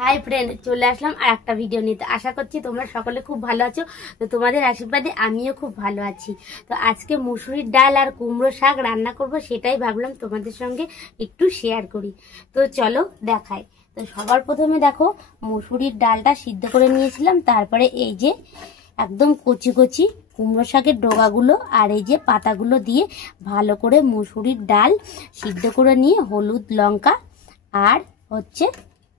Hi friend, চলে আসলাম আর একটা video নিতে। আশা করছি তোমরা সকলে খুব ভালো আছো। তো তোমাদের আশীর্বাদে আমিও খুব ভালো আছি। তো আজকে মুসুরির ডাল আর কুমড়ো শাক রান্না করব, সেটাই ভাবলাম তোমাদের সঙ্গে একটু শেয়ার করি। তো চলো দেখাই। তো সবার প্রথমে দেখো, মুসুরির ডালটা সিদ্ধ করে নিয়েছিলাম। তারপরে এই যে একদম কচি কচি কুমড়ো শাকের ডগাগুলো আর এই যে পাতাগুলো দিয়ে ভালো করে মুসুরির ডাল সিদ্ধ করে নিয়ে হলুদ লঙ্কা আর হচ্ছে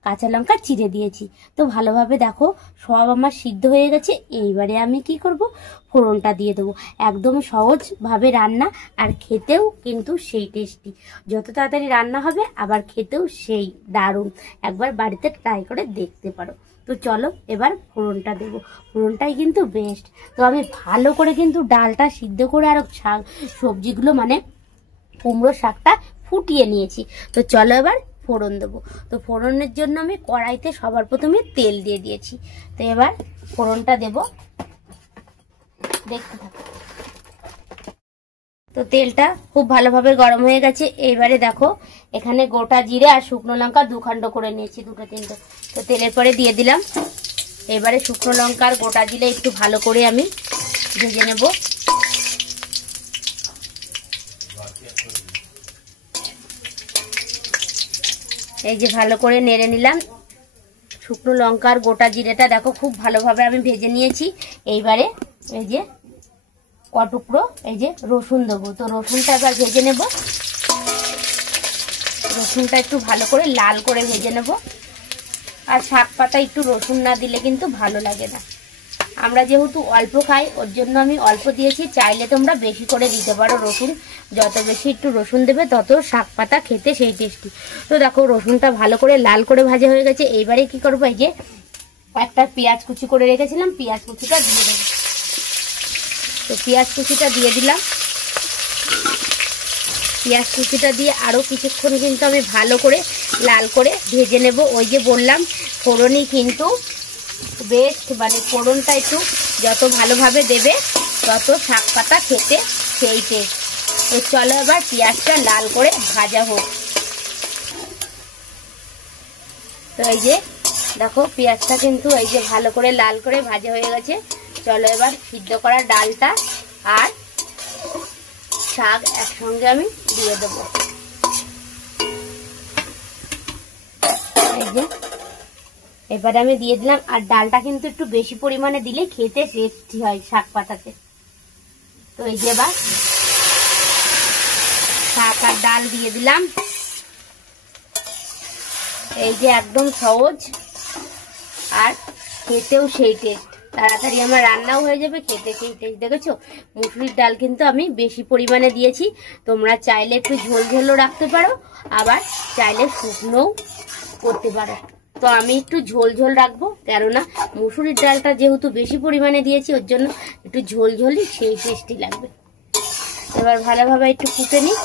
কাঁচা লঙ্কা চিড়ে দিয়েছি। তো ভালোভাবে দেখো সব আমার সিদ্ধ হয়ে গেছে। এইবারে আমি কি করব, ফোড়নটা দিয়ে দেবো। একদম সহজভাবে রান্না, আর খেতেও কিন্তু সেই টেস্টি। যত তাড়াতাড়ি রান্না হবে আবার খেতেও সেই দারুণ। একবার বাড়িতে ট্রাই করে দেখতে পারো। তো চলো এবার ফোড়নটা দেবো। ফোড়নটাই কিন্তু বেস্ট। তো আমি ভালো করে কিন্তু ডালটা সিদ্ধ করে আর সবজিগুলো মানে কুমড়ো শাকটা ফুটিয়ে নিয়েছি। তো চলো এবার ফোড়ন দেবো। তো ফোড়নের জন্য আমি কড়াইতে সবার প্রথমে তেল দিয়ে দিয়েছি। তো এবার ফোড়নটা দেব, দেখতে থাকো। তো তেলটা খুব ভালোভাবে গরম হয়ে গেছে। এইবারে দেখো এখানে গোটা জিরে আর শুকনো লঙ্কা দুখণ্ড করে নিয়েছি, দুটো তিনটে। তো তেলের পরে দিয়ে দিলাম। এবারে শুকনো লঙ্কা আর গোটা জিরে একটু ভালো করে আমি ভেজে নেব। এই যে ভালো করে নেড়ে নিলাম। শুকনো লঙ্কা আর গোটা জিরেটা দেখো খুব ভালোভাবে আমি ভেজে নিয়েছি। এইবারে এই যে কটুকরো এই যে রসুন দেবো। তো রসুনটা এবার ভেজে নেব। রসুনটা একটু ভালো করে লাল করে ভেজে নেব। আর শাক পাতা একটু রসুন না দিলে কিন্তু ভালো লাগে না। আমরা যেহেতু অল্প খাই ওর জন্য আমি অল্প দিয়েছি। চাইলে তোমরা বেশি করে দিতে পারো রসুন। যত বেশি একটু রসুন দেবে তত শাক পাতা খেতে সেই টেস্টি। তো দেখো রসুনটা ভালো করে লাল করে ভাজা হয়ে গেছে। এইবারে কি করবো, এই যে একটা পেঁয়াজ কুচি করে রেখেছিলাম, পেঁয়াজ কুচিটা দিয়ে দেবো। তো পেঁয়াজ কুচিটা দিয়ে দিলাম। পেঁয়াজ কুচিটা দিয়ে আরও কিছুক্ষণ কিন্তু আমি ভালো করে লাল করে ভেজে নেব। ওই যে বললাম ফোড়নই কিন্তু বেস্ট, মানে ফোড়নটা একটু যত ভালোভাবে দেবে তত শাক পাতা খেতে সেই টেস্ট। তো চলো এবার পেঁয়াজটা লাল করে ভাজা হোক। তো এই যে দেখো পেঁয়াজটা কিন্তু এই যে ভালো করে লাল করে ভাজা হয়ে গেছে। চলো এবার সিদ্ধ করা ডালটা আর শাক একসঙ্গে আমি দিয়ে দেবো। এই যে এবারে আমি দিয়ে দিলাম। আর ডালটা কিন্তু একটু বেশি পরিমাণে দিলে খেতে টেস্টি হয় শাক পাতাতে। তো এই যে এবার শাক আর ডাল দিয়ে দিলাম। এই যে একদম সহজ আর খেতেও সেই টেস্ট। তাড়াতাড়ি আমার রান্নাও হয়ে যাবে, খেতে সেই টেস্ট। দেখেছো মুসুরির ডাল কিন্তু আমি বেশি পরিমাণে দিয়েছি। তোমরা চাইলে একটু ঝোল ঝোলও রাখতে পারো, আবার চাইলে শুকনোও করতে পারো। তো আমি একটু ঝোল ঝোল রাখবো, কেননা মুসুরির ডালটা যেহেতু বেশি পরিমাণে দিয়েছি ওর জন্য একটু ঝোল ঝোলই সেই টেস্টি লাগবে। এবার ভালোভাবে একটু ফুটে নিই।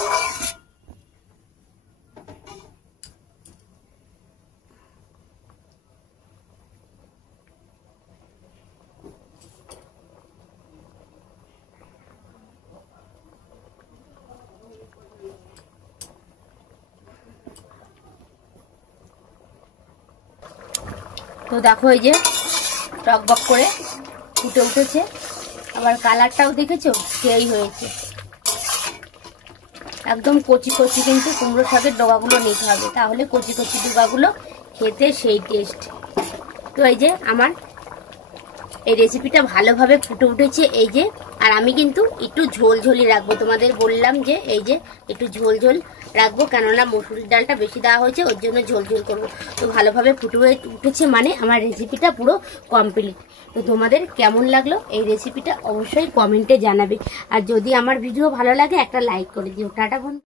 তো দেখো এই যে টকবক করে ফুটে উঠেছে। আবার কালারটাও দেখেছো সেই হয়েছে। একদম কচি কচি কিন্তু কুমড়ো শাকের ডগাগুলো নিতে হবে, তাহলে কচি কচি ডগাগুলো খেতে সেই টেস্ট। তো এই যে আমার এই রেসিপিটা ভালোভাবে ফুটে উঠেছে। এই যে আর আমি কিন্তু একটু ঝোল ঝোলই রাখবো। তোমাদের বললাম যে এই যে একটু ঝোল ঝোল রাখবো, কেননা মসুরির ডালটা বেশি দেওয়া হয়েছে ওর জন্য ঝোল ঝোল করবো। তো ভালোভাবে ফুটে উঠেছে মানে আমার রেসিপিটা পুরো কমপ্লিট। তো তোমাদের কেমন লাগলো এই রেসিপিটা অবশ্যই কমেন্টে জানাবে। আর যদি আমার ভিডিও ভালো লাগে একটা লাইক করে দিও। টাটা বন্ধু।